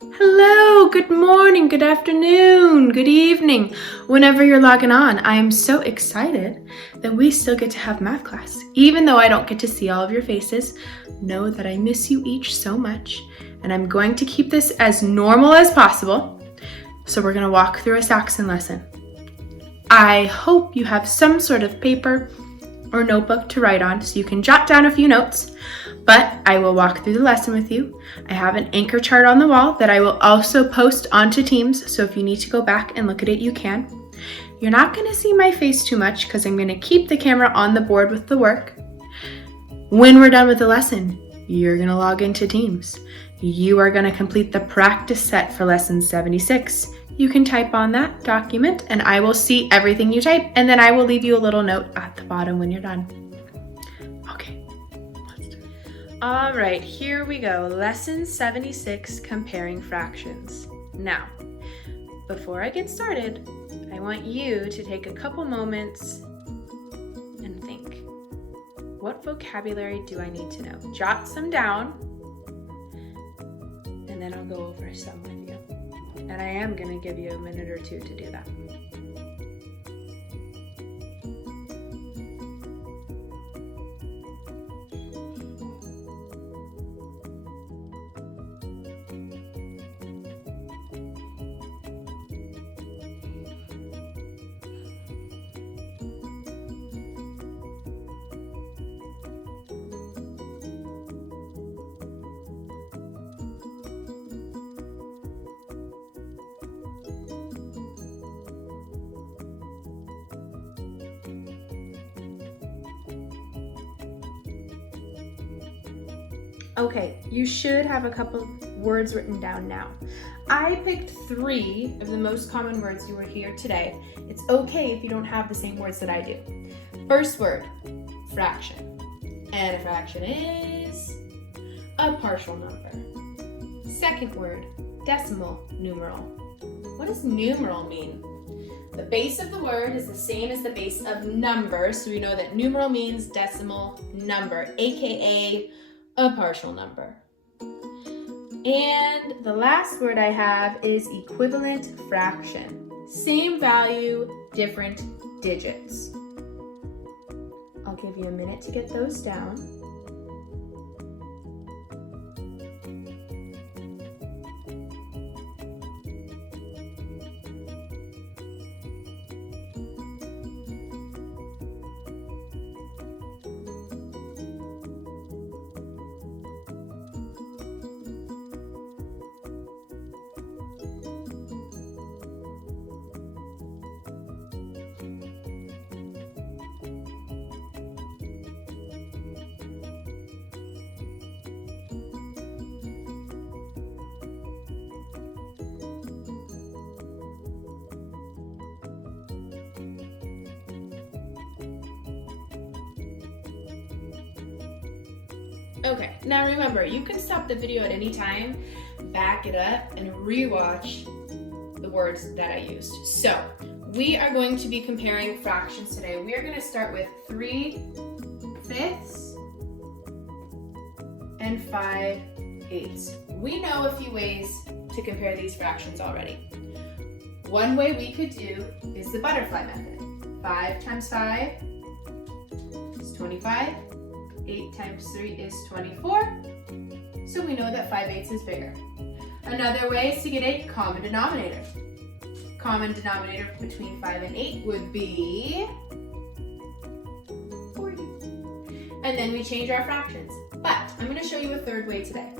Hello, good morning, good afternoon, good evening, whenever you're logging on. I am so excited that we still get to have math class. Even though I don't get to see all of your faces, know that I miss you each so much, and I'm going to keep this as normal as possible. So we're gonna walk through a Saxon lesson. I hope you have some sort of paper or notebook to write on so you can jot down a few notes, but I will walk through the lesson with you. I have an anchor chart on the wall that I will also post onto Teams, so if you need to go back and look at it, you can. You're not going to see my face too much because I'm going to keep the camera on the board with the work. When we're done with the lesson, you're going to log into Teams. You are going to complete the practice set for lesson 76. You can type on that document and I will see everything you type, and then I will leave you a little note at the bottom when you're done. Okay, let's do it. All right, here we go. Lesson 76, comparing fractions. Now, before I get started, I want you to take a couple moments and think, what vocabulary do I need to know? Jot some down, and then I'll go over some with you. And I am going to give you a minute or two to do that. Okay, you should have a couple words written down now. I picked 3 of the most common words you will hear today. It's okay if you don't have the same words that I do. First word, fraction. And a fraction is a partial number. Second word, decimal numeral. What does numeral mean? The base of the word is the same as the base of number, so we know that numeral means decimal number, aka a partial number. And the last word I have is equivalent fraction. Same value, different digits. I'll give you a minute to get those down. Okay, now remember, you can stop the video at any time, back it up, and rewatch the words that I used. So, we are going to be comparing fractions today. We are going to start with 3/5 and 5/8. We know a few ways to compare these fractions already. One way we could do is the butterfly method. 5 times 5 is 25. 8 times 3 is 24, so we know that 5/8 is bigger. Another way is to get a common denominator. Common denominator between 5 and 8 would be 40. And then we change our fractions. But I'm going to show you a third way today,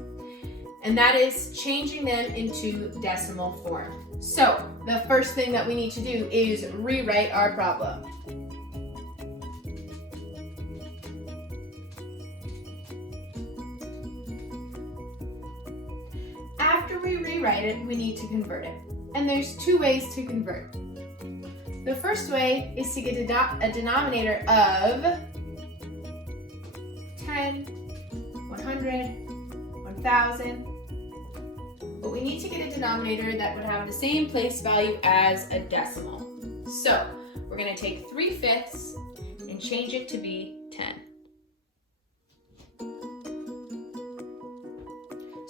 and that is changing them into decimal form. So the first thing that we need to do is rewrite our problem. After we rewrite it, we need to convert it. And there's 2 ways to convert. The first way is to get a denominator of 10, 100, 1,000. But we need to get a denominator that would have the same place value as a decimal. So we're going to take 3/5 and change it to be 10.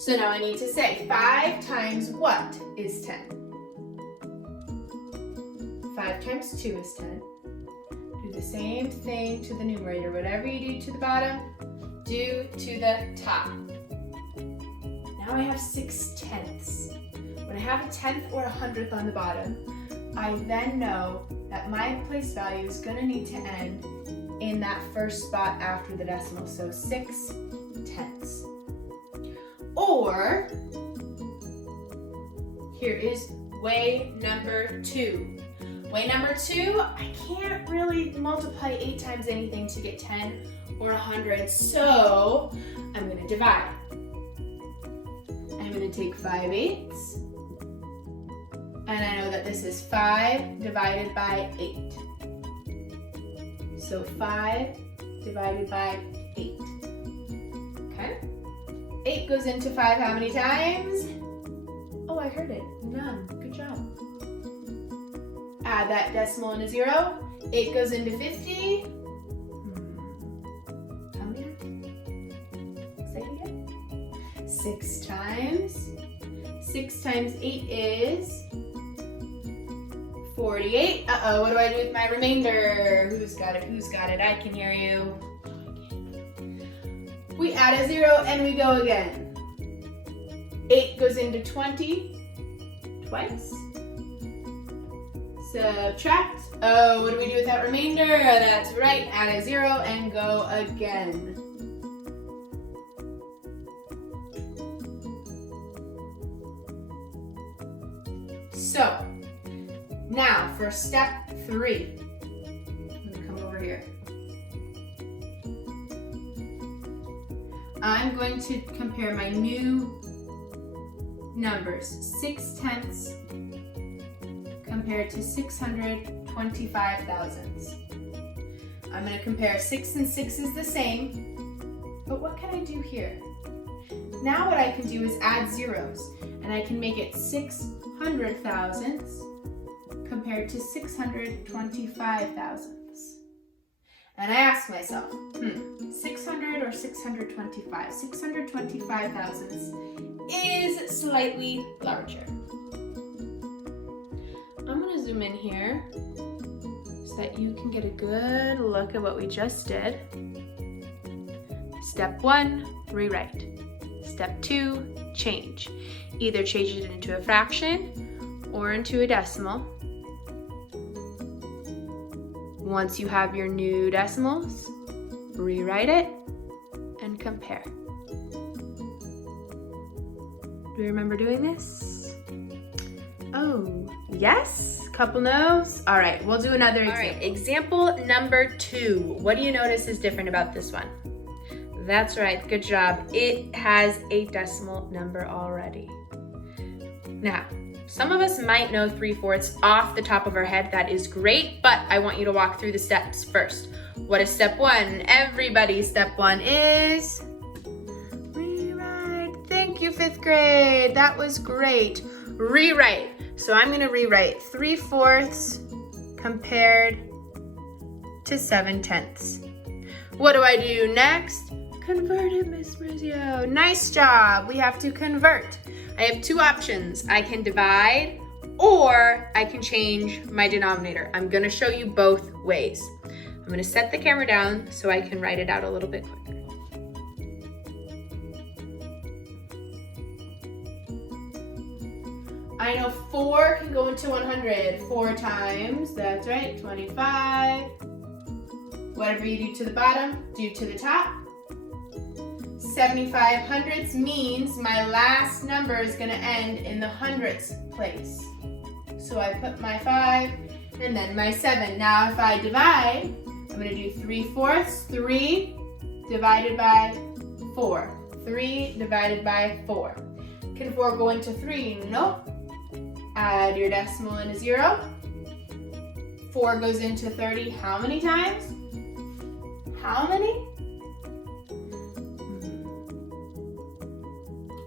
So now I need to say 5 times what is 10? 5 times 2 is 10. Do the same thing to the numerator. Whatever you do to the bottom, do to the top. Now I have 6/10. When I have a tenth or a hundredth on the bottom, I then know that my place value is going to need to end in that first spot after the decimal, so 6/10. Or, here is way number 2. Way number 2, I can't really multiply 8 times anything to get 10 or 100, so I'm going to divide. I'm going to take 5/8, and I know that this is 5 divided by 8. So 5 divided by 8. Okay? 8 goes into 5 how many times? Oh, I heard it. None. Good job. Add that decimal and a 0. 8 goes into 50. How many? Say it again. 6 times. 6 times 8 is 48. Uh-oh, what do I do with my remainder? Who's got it? Who's got it? I can hear you. We add a 0 and we go again. 8 goes into 20 twice. Subtract. Oh, what do we do with that remainder? That's right, add a 0 and go again. So, now for step 3. I'm gonna come over here. I'm going to compare my new numbers. 6/10 compared to 625 thousandths. I'm going to compare 6 and 6 is the same, but what can I do here? Now what I can do is add zeros, and I can make it 600 thousandths compared to 625 thousandths. And I ask myself, 600 or 625? 625 thousandths is slightly larger. I'm going to zoom in here so that you can get a good look at what we just did. Step 1, rewrite. Step 2, change. Either change it into a fraction or into a decimal. Once you have your new decimals, rewrite it and compare. Do you remember doing this? Oh, yes? Couple no's? All right, we'll do another example. All right, example number 2. What do you notice is different about this one? That's right, good job. It has a decimal number already. Now, some of us might know 3/4 off the top of our head. That is great, but I want you to walk through the steps first. What is step 1? Everybody, step 1 is rewrite. Thank you, 5th grade. That was great. Rewrite. So I'm going to rewrite 3/4 compared to 7/10. What do I do next? Convert it, Miss Marzio. Nice job. We have to convert. I have 2 options. I can divide or I can change my denominator. I'm going to show you both ways. I'm going to set the camera down so I can write it out a little bit quicker. I know 4 can go into 100 4 times. That's right, 25. Whatever you do to the bottom, do to the top. 75 hundredths means my last number is going to end in the hundredths place. So I put my 5 and then my 7. Now if I divide, I'm going to do 3/4, 3 divided by 4. 3 divided by 4. Can 4 go into 3? Nope. Add your decimal and a 0. 4 goes into 30 how many times? How many?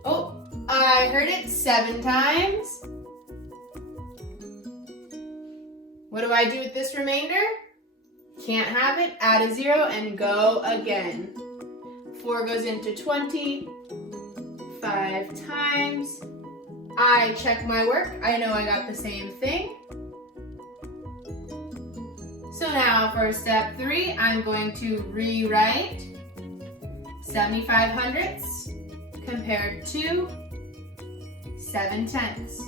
Oh, I heard it 7 times. What do I do with this remainder? Can't have it. Add a 0 and go again. 4 goes into 20. 5 times. I check my work. I know I got the same thing. So now for step 3, I'm going to rewrite 75 hundredths compared to 7 tenths.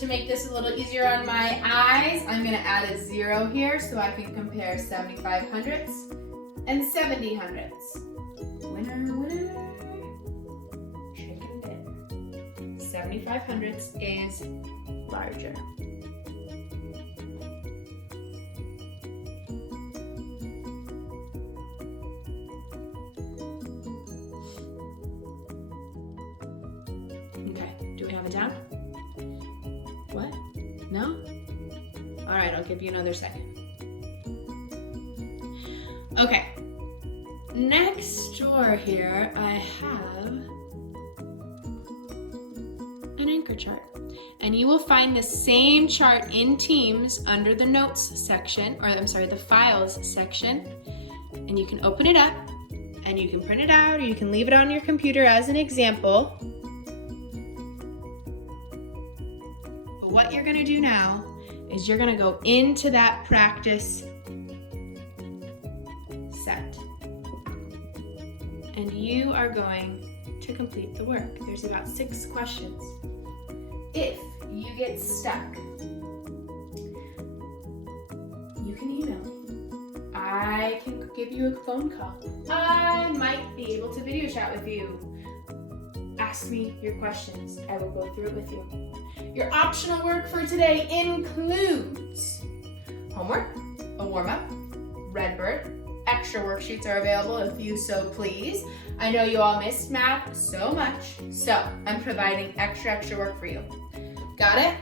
To make this a little easier on my eyes, I'm going to add a 0 here so I can compare 75 hundredths and 70 hundredths. Winner, winner, chicken dinner. 75 hundredths is larger. Okay, do we have it down? What? No? All right, I'll give you another second. Okay, next door here, I have an anchor chart. And you will find the same chart in Teams under the notes section, or I'm sorry, the files section. And you can open it up and you can print it out or you can leave it on your computer as an example. But what you're gonna do now is you're gonna go into that practice set. And you are going to complete the work. There's about 6 questions. If you get stuck, you can email me. I can give you a phone call. I might be able to video chat with you. Ask me your questions. I will go through it with you. Your optional work for today includes homework, a warm-up, Redbird. Extra worksheets are available if you so please. I know you all missed math so much, so I'm providing extra work for you. Got it?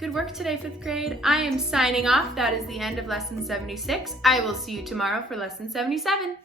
Good work today, 5th grade. I am signing off. That is the end of lesson 76. I will see you tomorrow for lesson 77.